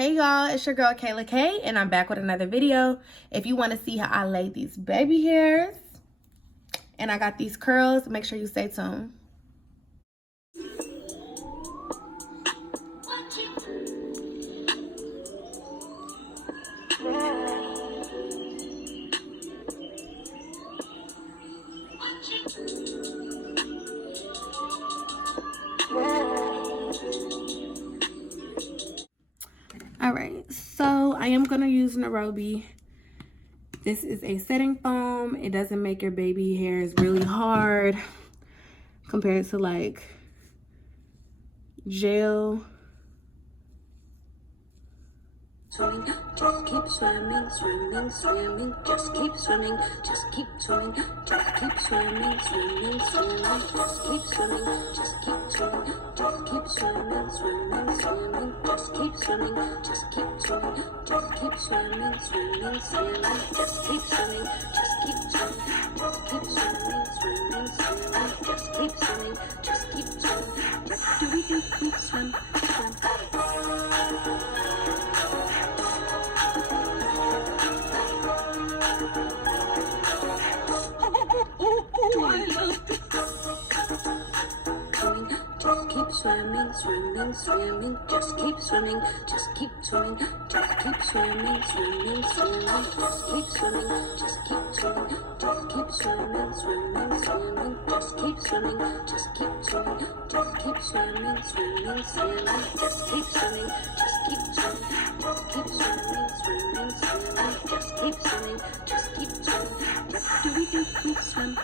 Hey y'all, it's your girl Kayla K, and I'm back with another video. If you want to see how I laid these baby hairs and I got these curls, make sure you stay tuned. Alright, so I am going to use Nairobi. This is a setting foam. It doesn't make your baby hairs really hard compared to like gel. Swimming, just keep swimming, swimming, swimming, just keep swimming, just keep swimming, just keep swimming, swimming, swimming, just keep swimming, just keep swimming, just keep swimming, swimming, swimming, just keep swimming, just keep swimming, just keep swimming, swimming, swimming, just keep swimming, just keep swimming, just keep swimming, swimming, swimming, just keep swimming, just keep swimming, just do we do keep swim, swim. Swimming, swimming, swimming, just keep swimming, just keep swimming, just keep swimming, swimming, swimming, just keep swimming, just keep swimming, just keep swimming, swimming, swimming, just keep swimming, just keep swimming, just keep swimming, swimming, swimming, just keep swimming, just keep swimming, just keep swimming, swimming, swimming, just keep swimming, just keep swimming, just do we do keep swim, swim.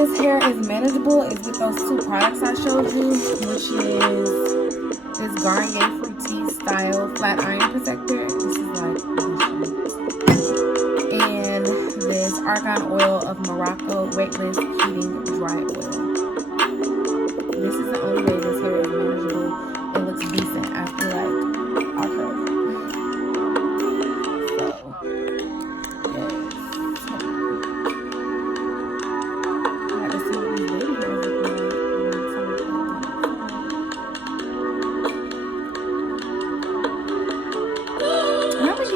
this hair is manageable is with those two products I showed you, which is this Garnier Fructis Style Flat Iron Protector. This is like this. And this Argan Oil of Morocco Weightless Heating Dry Oil. This is the only way this hair is manageable. It looks decent after like I curl it.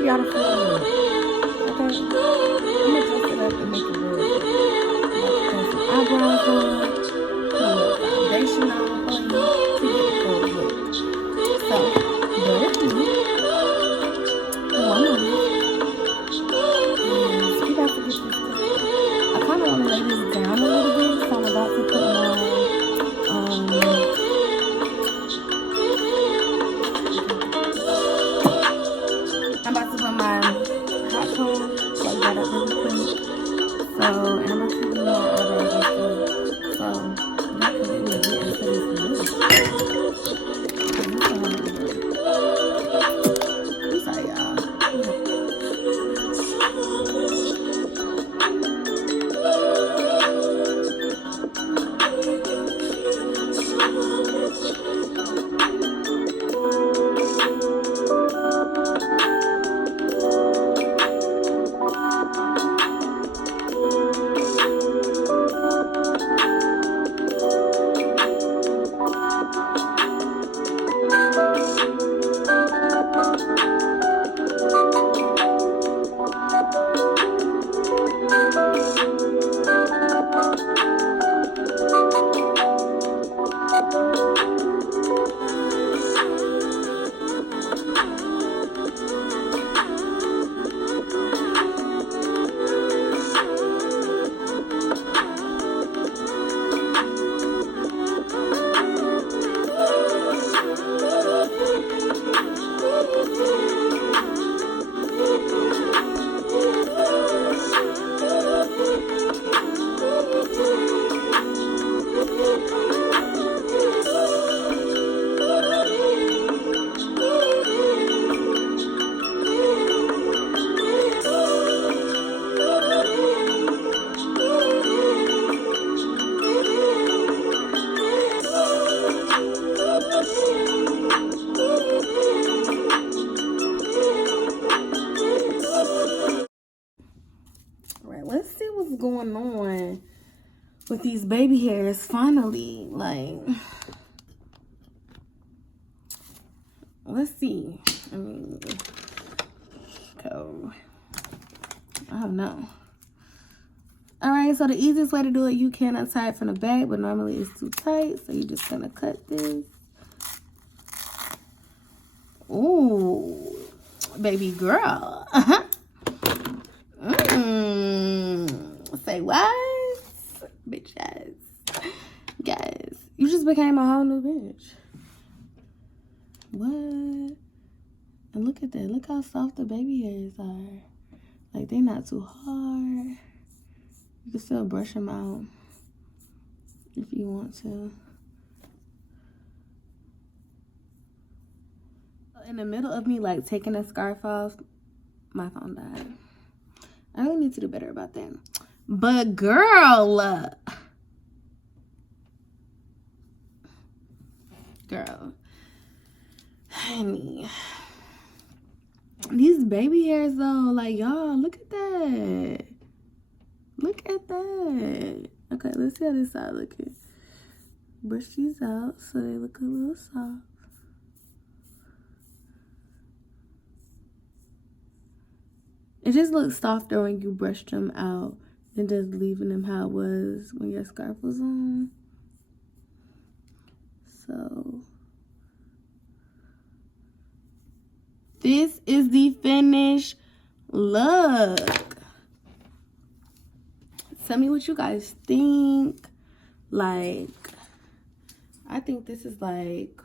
Y'all to feel good. Okay? I'm gonna dress it up and make it real good. Like, put some eyebrows on, put a little foundation on for you to get the full look. So, bear with me for 1 moment. And we about to get this started. I kind of want to lay this down a little bit, so I'm about to put my hot comb, plug that up really quick. So, and I'm going to do my eyebrows and stuff. So, I'm not going to get into this look. I'm sorry, y'all. Going on with these baby hairs finally, like, let's see. I mean, go. I don't know. All right, so the easiest way to do it, you can untie it from the back, but normally it's too tight, so you're just gonna cut this. Ooh, baby girl. Say what? Bitch ass. Guys, you just became a whole new bitch. What? And look at that. Look how soft the baby hairs are. Like, they're not too hard. You can still brush them out if you want to. In the middle of me, like, taking a scarf off, my phone died. I really need to do better about that. But girl, honey, these baby hairs though, like, y'all, look at that. Look at that. Okay, let's see how this side looking. Brush these out so they look a little soft. It just looks softer when you brush them out than just leaving them how it was when your scarf was on. So, this is the finished look. Tell me what you guys think. Like, I think this is, like,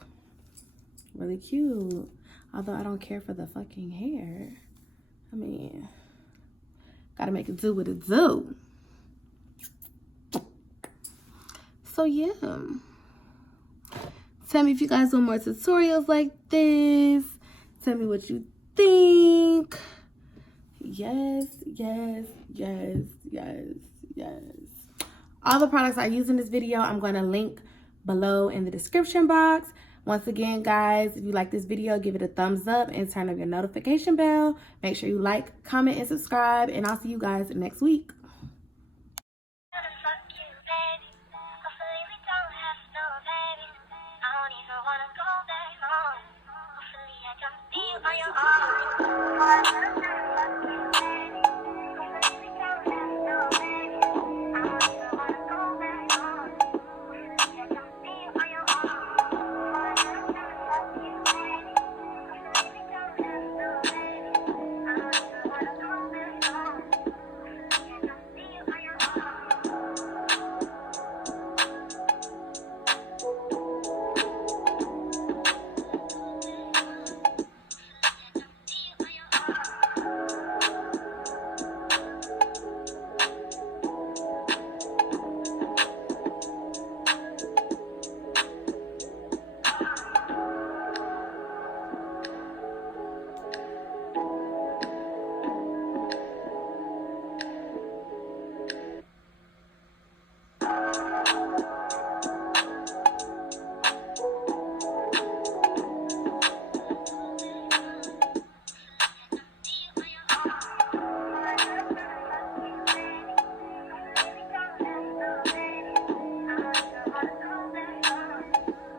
really cute. Although I don't care for the fucking hair. I mean, gotta make it do what it do. So yeah, tell me if you guys want more tutorials like this. Tell me what you think. Yes, yes, yes, yes, yes. All the products I use in this video, I'm going to link below in the description box. Once again, guys, if you like this video, give it a thumbs up and turn on your notification bell. Make sure you like, comment, and subscribe, and I'll see you guys next week. Hopefully I can be on your arm.